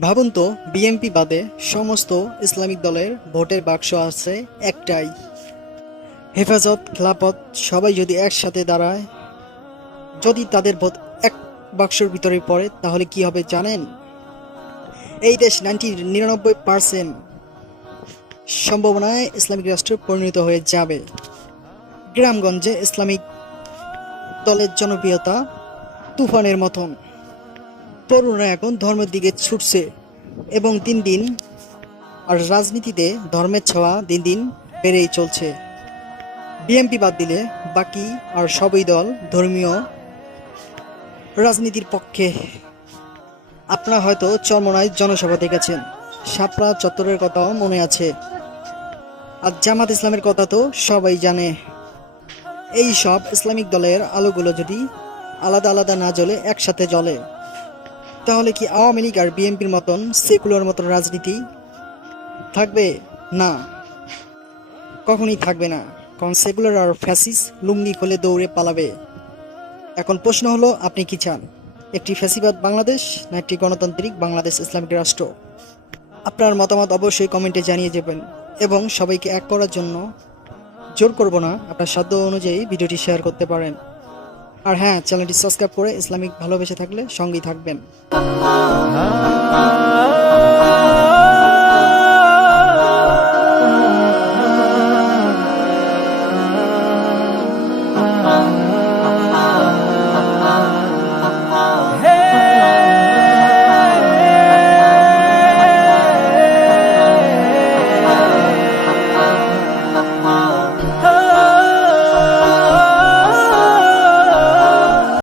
ভাবুন তো, বিএনপি বাদে সমস্ত ইসলামিক দলের ভোটের বাক্স আছে একটাই। হেফাজত, খেলাপথ, সবাই যদি একসাথে দাঁড়ায়, যদি তাদের ভোট এক বাক্সের ভিতরে পড়ে, তাহলে কি হবে জানেন? এই দেশ নাইনটি নিরানব্বই পার্সেন্ট সম্ভাবনায় ইসলামিক রাষ্ট্রে পরিণত হয়ে যাবে। গ্রামগঞ্জে ইসলামিক দলের জনপ্রিয়তা তুফানের মতন। তরুণরা এখন ধর্মের দিকে ছুটছে এবং দিন দিন আর রাজনীতিতে ধর্মের ছোঁয়া দিন দিন বেড়েই চলছে। বিএনপি বাদ দিলে বাকি আর সবই দল ধর্মীয় রাজনীতির পক্ষে। আপনারা হয়তো চরমনায় জনসভা দেখেছেন। শাপলা চত্বরের কথাও মনে আছে। আর জামাত ইসলামের কথা তো সবাই জানে। এই সব ইসলামিক দলের আলোগুলো যদি আলাদা আলাদা না জ্বলে, একসাথে জ্বলে তাহলে কি আওয়ামী লীগ আর বিএনপির মতন সেকুলার মতন রাজনীতি থাকবে? না। কখনই থাকবে না। কারণ সেকুলার আর ফ্যাসিস লুঙ্গি খুলে দৌড়ে পালাবে। এখন প্রশ্ন হলো, আপনি কি চান? একটি ফ্যাসিবাদ বাংলাদেশ না একটি গণতান্ত্রিক বাংলাদেশ ইসলামিক রাষ্ট্র? আপনার মতামত অবশ্যই কমেন্টে জানিয়ে যাবেন এবং সবাইকে এক করার জন্য জোর করব না। আপনার সাধ্য অনুযায়ী ভিডিওটি শেয়ার করতে পারেন। আর হ্যাঁ চ্যানেলটি সাবস্ক্রাইব করে ইসলামিক ভালোবেসে থাকলে সঙ্গেই থাকবেন।